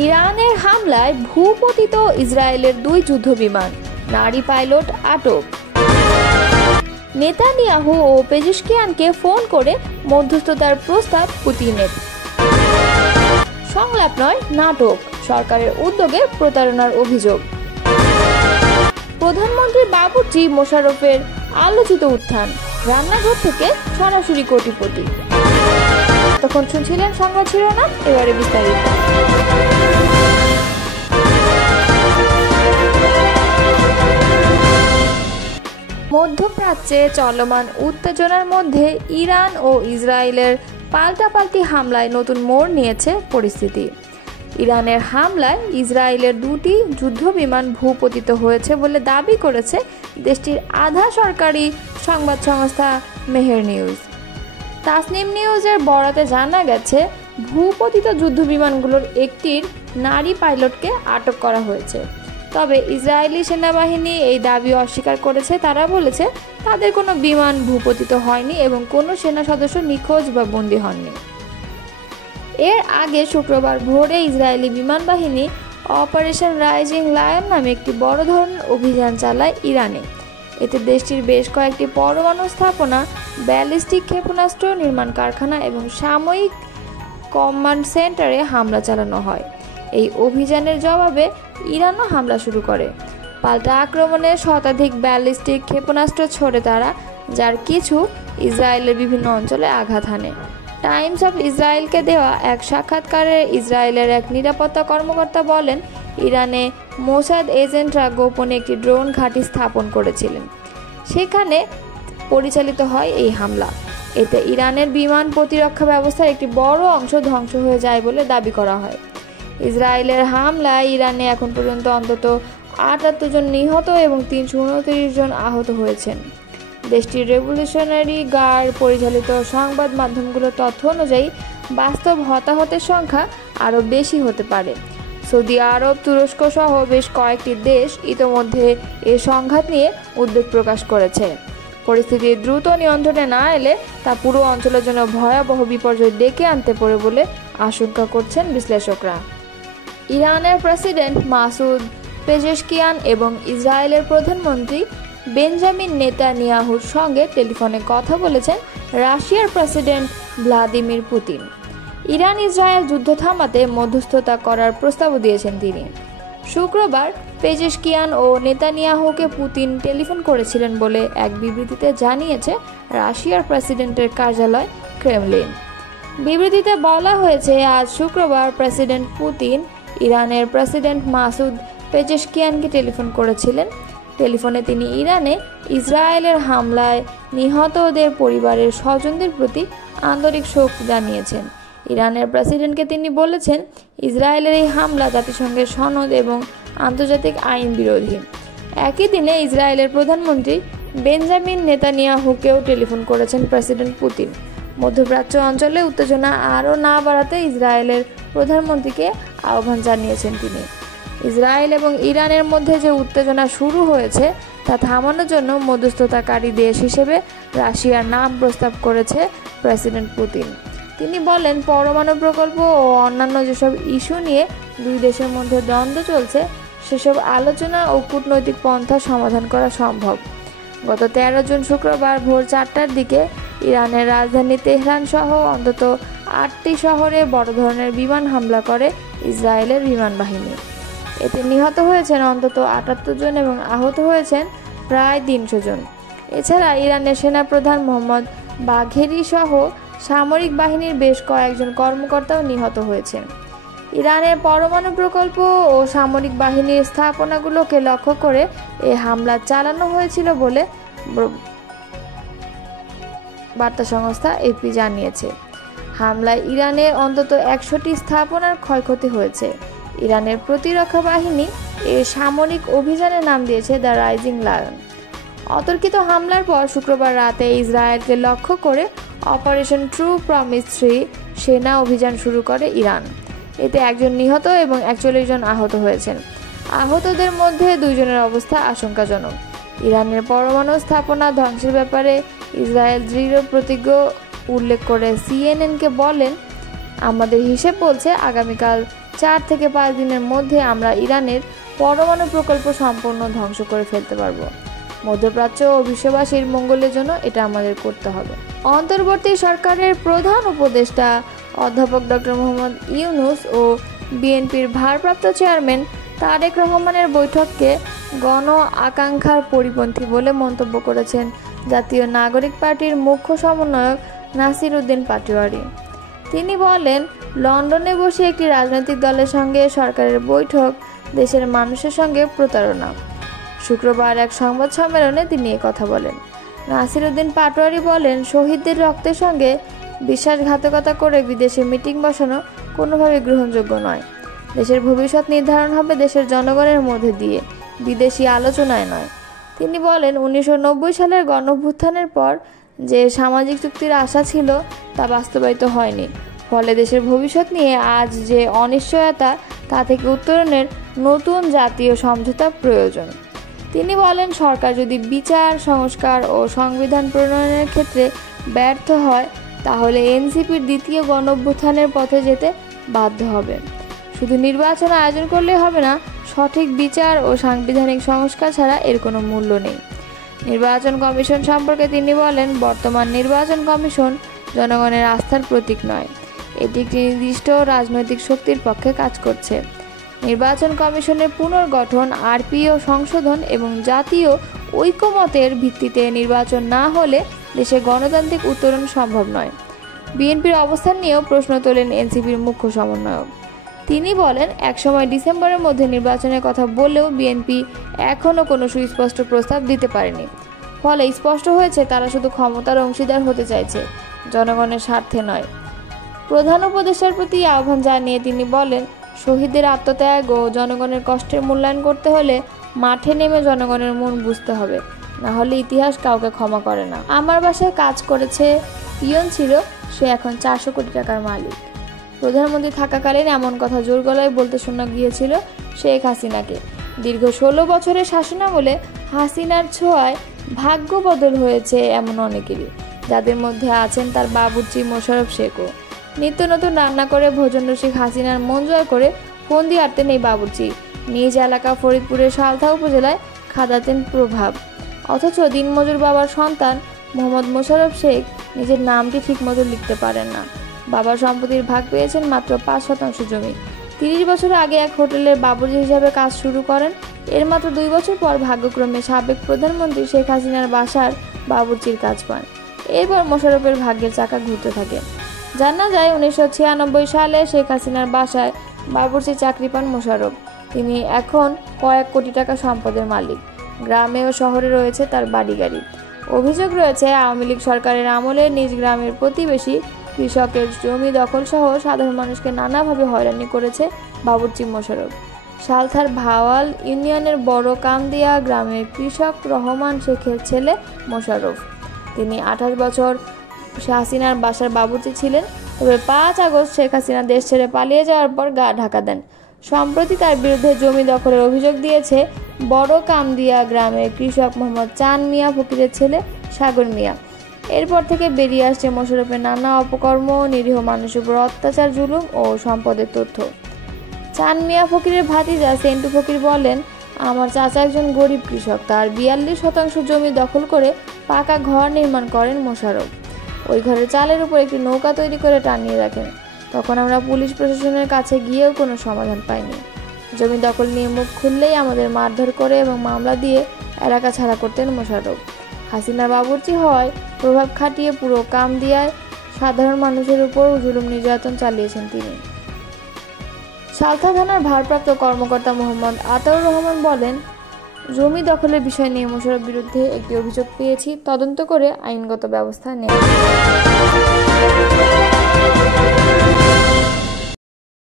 ইরানের হামলায় ভূপতিত ইসরায়েলের 2 যুদ্ধবিমান, নারী পাইলট আটক। নেতানিয়াহু ও পেজেশকিয়ানকে ফোন করে মধ্যস্থতার প্রস্তাব পুতিনের। সংলাপ নয়, নাটক, সরকারের উদ্যোগে প্রতারণার অভিযোগ। প্রধানমন্ত্রী বাবুর্চি মোশাররফের আলোচিত উত্থান, রান্নাঘর থেকে সরাসরি কোটিপতি। তখন শুনছিলেন সংবাদ শিরোনাম, এবারে বিস্তারিত। মধ্যপ্রাচ্যে চলমান উত্তেজনার মধ্যে ইরান ও ইসরায়েলের পাল্টাপাল্টি হামলায় নতুন মোড় নিয়েছে পরিস্থিতি। ইরানের হামলায় ইসরায়েলের 2টি যুদ্ধবিমান ভূপতিত হয়েছে বলে দাবি করেছে দেশটির আধা সরকারি সংবাদ সংস্থা মেহের নিউজ। তাসনিম নিউজের বরাতে জানা গেছে, ভূপতিত যুদ্ধবিমানগুলোর একটির নারী পাইলটকে আটক করা হয়েছে। তবে ইসরায়েলি সেনাবাহিনী এই দাবি অস্বীকার করেছে। তারা বলেছে তাদের কোনো বিমান ভূপতিত হয়নি এবং কোনো সেনা সদস্য নিখোঁজ বা বন্দী হননি। এর আগে শুক্রবার ভোরে ইসরায়েলি বিমান বাহিনী অপারেশন রাইজিং লায়ন নামে একটি বড় ধরনের অভিযান চালায় ইরানে। এতে দেশটির বেশ কয়েকটি পরমাণু স্থাপনা, ব্যালিস্টিক ক্ষেপণাস্ত্র নির্মাণ কারখানা এবং সাময়িক কমান্ড সেন্টারে হামলা চালানো হয়। এই অভিযানের জবাবে ইরানও হামলা শুরু করে। পাল্টা আক্রমণে শতাধিক ব্যালিস্টিক ক্ষেপণাস্ত্র ছোড়ে তারা, যার কিছু ইসরায়েলের বিভিন্ন অঞ্চলে আঘাত হানে। টাইমস অফ ইসরায়েলকে দেওয়া এক সাক্ষাৎকারে ইসরায়েলের এক নিরাপত্তা কর্মকর্তা বলেন, ইরানে মোসাদ এজেন্টরা গোপনে একটি ড্রোন ঘাঁটি স্থাপন করেছিলেন। সেখানে পরিচালিত হয় এই হামলা। এতে ইরানের বিমান প্রতিরক্ষা ব্যবস্থার একটি বড় অংশ ধ্বংস হয়ে যায় বলে দাবি করা হয়। ইসরায়েলের হামলায় ইরানে এখন পর্যন্ত অন্তত 78 জন নিহত এবং 329 জন আহত হয়েছেন। দেশটির রেভলিউশনারি গার্ড পরিচালিত সংবাদ মাধ্যমগুলোর তথ্য অনুযায়ী বাস্তব হতাহতের সংখ্যা আরও বেশি হতে পারে। সৌদি আরব, তুরস্ক সহ বেশ কয়েকটি দেশ ইতোমধ্যে এ সংঘাত নিয়ে উদ্বেগ প্রকাশ করেছে। পরিস্থিতি দ্রুত নিয়ন্ত্রণে না এলে তা পুরো অঞ্চলের জন্য ভয়াবহ বিপর্যয় ডেকে আনতে পারে বলে আশঙ্কা করছেন বিশ্লেষকরা। ইরানের প্রেসিডেন্ট মাসুদ পেজেশকিয়ান এবং ইসরায়েলের প্রধানমন্ত্রী বেঞ্জামিন নেতানিয়াহুর সঙ্গে টেলিফোনে কথা বলেছেন রাশিয়ার president Vladimir Putin. Iran Israel যুদ্ধ থামাতে মধ্যস্থতা করার প্রস্তাবও দিয়েছেন তিনি। শুক্রবার পেজেশকিয়ান ও নেতানিয়াহুকে পুতিন টেলিফোন করেছিলেন বলে এক বিবৃতিতে জানিয়েছে রাশিয়ার প্রেসিডেন্টের কার্যালয় ক্রেমলিন। বিবৃতিতে বলা হয়েছে, আজ শুক্রবার প্রেসিডেন্ট পুতিন ইরানের প্রেসিডেন্ট মাসুদ পেজেশকিয়ানকে টেলিফোন করেছিলেন। টেলিফোনে তিনি ইরানে ইসরায়েলের হামলায় নিহতদের পরিবারের স্বজনদের প্রতি আন্তরিক শোক জানিয়েছেন। ইরানের প্রেসিডেন্টকে তিনি বলেছেন, ইসরায়েলের এই হামলা জাতিসংঘের সনদ এবং আন্তর্জাতিক আইন বিরোধী। একই দিনে ইসরায়েলের প্রধানমন্ত্রী বেঞ্জামিন নেতানিয়াহুকেও টেলিফোন করেছেন প্রেসিডেন্ট পুতিন। মধ্যপ্রাচ্য অঞ্চলে উত্তেজনা আরও না বাড়াতে ইসরায়েলের প্রধানমন্ত্রীকে আহ্বান জানিয়েছেন তিনি। ইসরায়েল এবং ইরানের মধ্যে যে উত্তেজনা শুরু হয়েছে তা থামানোর জন্য মধ্যস্থতাকারী দেশ হিসেবে রাশিয়ার নাম প্রস্তাব করেছে প্রেসিডেন্ট পুতিন। তিনি বলেন, পরমাণু প্রকল্প ও অন্যান্য যেসব ইস্যু নিয়ে দুই দেশের মধ্যে দ্বন্দ্ব চলছে সেসব আলোচনা ও কূটনৈতিক পন্থা সমাধান করা সম্ভব। গত 13 জুন শুক্রবার ভোর 4টার দিকে ইরানের রাজধানী তেহরান সহ অন্তত 8টি শহরে বড় ধরনের বিমান হামলা করে ইসরায়েলের বিমান বাহিনী। এতে নিহত হয়েছেন অন্তত 78 জন এবং আহত হয়েছেন প্রায় 300 জন। এছাড়া ইরানের সেনাপ্রধান মোহাম্মদ বাঘেরি সহ সামরিক বাহিনীর বেশ কয়েকজন কর্মকর্তাও নিহত হয়েছেন। ইরানের পরমাণু প্রকল্প ও সামরিক বাহিনীর স্থাপনাগুলোকে লক্ষ্য করে এই হামলা চালানো হয়েছিল বলে বার্তা সংস্থা এপি জানিয়েছে। হামলায় ইরানের অন্তত 100টি স্থাপনার ক্ষয়ক্ষতি হয়েছে। ইরানের প্রতিরক্ষা বাহিনী এর সামরিক অভিযানের নাম দিয়েছে দ্য রাইজিং লায়ন। অতর্কিত হামলার পর শুক্রবার রাতে ইসরায়েলকে লক্ষ্য করে অপারেশন ট্রু প্রমিস 3 সেনা অভিযান শুরু করে ইরান। এতে 1 জন নিহত এবং 41 জন আহত হয়েছেন। আহতদের মধ্যে 2 জনের অবস্থা আশঙ্কাজনক। ইরানের পরমাণু স্থাপনা ধ্বংসের ব্যাপারে ইসরায়েল দৃঢ় প্রতিজ্ঞ উল্লেখ করে সিএনএনকে বলেন, আমাদের হিসেব বলছে আগামীকাল 4 থেকে 5 দিনের মধ্যে আমরা ইরানের পরমাণু প্রকল্প সম্পূর্ণ ধ্বংস করে ফেলতে পারবো। মধ্যপ্রাচ্য ও বিশ্ববাসীর মঙ্গলের জন্য এটা আমাদের করতে হবে। অন্তর্বর্তী সরকারের প্রধান উপদেষ্টা অধ্যাপক ডক্টর মোহাম্মদ ইউনূস ও বিএনপির ভারপ্রাপ্ত চেয়ারম্যান তারেক রহমানের বৈঠককে গণ আকাঙ্ক্ষার পরিপন্থী বলে মন্তব্য করেছেন জাতীয় নাগরিক পার্টির মুখ্য সমন্বয়ক নাসির উদ্দিন পাটোয়ারি। তিনি বলেন, লন্ডনে বসে একটি রাজনৈতিক দলের সঙ্গে সরকারের বৈঠক দেশের মানুষের সঙ্গে প্রতারণা। শুক্রবার এক সংবাদ সম্মেলনে তিনি কথা বলেন। নাসির উদ্দিন পাটোয়ারি বলেন, শহীদদের রক্তের সঙ্গে বিশ্বাসঘাতকতা করে বিদেশে মিটিং বসানো কোনোভাবে গ্রহণযোগ্য নয়। দেশের ভবিষ্যৎ নির্ধারণ হবে দেশের জনগণের মধ্যে দিয়ে, বিদেশি আলোচনায় নয়। তিনি বলেন, 1990 সালের গণঅভ্যুত্থানের পর যে সামাজিক চুক্তির আশা ছিল তা বাস্তবায়িত হয়নি। ফলে দেশের ভবিষ্যৎ নিয়ে আজ যে অনিশ্চয়তা, তা থেকে উত্তরণের নতুন জাতীয় সমঝোতা প্রয়োজন। তিনি বলেন, সরকার যদি বিচার, সংস্কার ও সংবিধান প্রণয়নের ক্ষেত্রে ব্যর্থ হয় তাহলে এনসিপির দ্বিতীয় গণঅভ্যুত্থানের পথে যেতে বাধ্য হবে। শুধু নির্বাচন আয়োজন করলে হবে না, সঠিক বিচার ও সাংবিধানিক সংস্কার ছাড়া এর কোনো মূল্য নেই। নির্বাচন কমিশন সম্পর্কে তিনি বলেন, বর্তমান নির্বাচন কমিশন জনগণের আস্থার প্রতীক নয়, এটি একটি নির্দিষ্ট রাজনৈতিক শক্তির পক্ষে কাজ করছে। নির্বাচন কমিশনের পুনর্গঠন, আরপিও সংশোধন এবং জাতীয় ঐকমত্যের ভিত্তিতে নির্বাচন না হলে দেশে গণতান্ত্রিক উত্তরণ সম্ভব নয়। বিএনপির অবস্থান নিয়েও প্রশ্ন তোলেন এনসিপির মুখ্য সমন্বয়ক। তিনি বলেন, একসময় ডিসেম্বরের মধ্যে নির্বাচনের কথা বললেও বিএনপি এখনও কোনো সুস্পষ্ট প্রস্তাব দিতে পারেনি। ফলে স্পষ্ট হয়েছে তারা শুধু ক্ষমতার অংশীদার হতে চাইছে, জনগণের স্বার্থে নয়। প্রধান উপদেষ্টার প্রতি আহ্বান জানিয়ে তিনি বলেন, শহীদদের আত্মত্যাগ ও জনগণের কষ্টের মূল্যায়ন করতে হলে মাঠে নেমে জনগণের মন বুঝতে হবে, না হলে ইতিহাস কাউকে ক্ষমা করে না। আমার বাসায় কাজ করেছে, পিয়ন ছিল, সে এখন 400 কোটি টাকার মালিক। প্রধানমন্ত্রী থাকাকালীন এমন কথা জোর গলায় বলতে শোনা গিয়েছিল শেখ হাসিনাকে। দীর্ঘ 16 বছরের শাসনামলে হাসিনার ছোঁয়ায় ভাগ্য বদল হয়েছে এমন অনেকেরই, যাদের মধ্যে আছেন তার বাবুর্চি মোশাররফ শেখও। নিত্য নতুন রান্না করে ভোজন রসিক হাসিনার মন জয় করে ফোন দিয়ে আটতেন এই বাবুর্চি। নিজ এলাকা ফরিদপুরের সালথা উপজেলায় খাদাতেন প্রভাব। অথচ দিনমজুর বাবার সন্তান মোহাম্মদ মোশাররফ শেখ নিজের নামটি ঠিকমতো লিখতে পারেন না। বাবার সম্পত্তির ভাগ পেয়েছেন মাত্র 5% জমি। 30 বছর আগে এক হোটেলের বাবুর্চি হিসাবে কাজ শুরু করেন। এর মাত্র 2 বছর পর ভাগ্যক্রমে সাবেক প্রধানমন্ত্রী শেখ হাসিনার বাসার বাবুর্চির কাজ পান। এরপর মোশাররফের ভাগ্যের চাকা ঘুরতে থাকে। জানা যায় 1996 সালে শেখ হাসিনার বাসায় বাবুর্চি চাকরি পান মোশাররফ। তিনি এখন কয়েক কোটি টাকা সম্পদের মালিক। গ্রামে ও শহরে রয়েছে তার বাড়ি গাড়ি। অভিযোগ রয়েছে, আওয়ামী লীগ সরকারের আমলে নিজ গ্রামের প্রতিবেশী কৃষকের জমি দখল সহ সাধারণ মানুষকে নানাভাবে হয়রানি করেছে বাবুর্চি মোশাররফ। সালথার ভাওয়াল ইউনিয়নের বড় কামদিয়া গ্রামের কৃষক রহমান শেখের ছেলে মোশাররফ। তিনি 28 বছর হাসিনার বাসার বাবুর্চি ছিলেন। তবে 5 আগস্ট শেখ হাসিনা দেশ ছেড়ে পালিয়ে যাওয়ার পর গা ঢাকা দেন। সম্প্রতি তার বিরুদ্ধে জমি দখলের অভিযোগ দিয়েছে বড় কামদিয়া গ্রামের কৃষক মোহাম্মদ চান মিয়া ফকিরের ছেলে সাগর মিয়া। এরপর থেকে বেরিয়ে আসছে মোশাররফের নানা অপকর্ম, নিরীহ মানুষের উপর অত্যাচার, জুলুম ও সম্পদের তথ্য। চান মিয়া ফকিরের ভাতিজা সেন্টু ফকির বলেন, আমার চাচা একজন গরিব কৃষক। তার 42% জমি দখল করে পাকা ঘর নির্মাণ করেন মোশাররফ। ওই ঘরের চালের উপর একটি নৌকা তৈরি করে টানিয়ে রাখেন। তখন আমরা পুলিশ প্রশাসনের কাছে গিয়েও কোনো সমাধান পাইনি। জমি দখল নিয়ে মুখ খুললেই আমাদের মারধর করে এবং মামলা দিয়ে এলাকা ছাড়া করতেন মোশাররফ। হাসিনার বাবুর্চি হওয়ায় প্রভাব খাটিয়ে পুরো কামদিয়ায় সাধারণ মানুষের উপর জুলুম নির্যাতন চালিয়েছেন তিনি। সালথা থানার ভারপ্রাপ্ত কর্মকর্তা মোহাম্মদ আতাউর রহমান বলেন, জমি দখলের বিষয় নিয়ে মোশাররফের বিরুদ্ধে একটি অভিযোগ পেয়েছি, তদন্ত করে আইনগত ব্যবস্থা নেওয়া।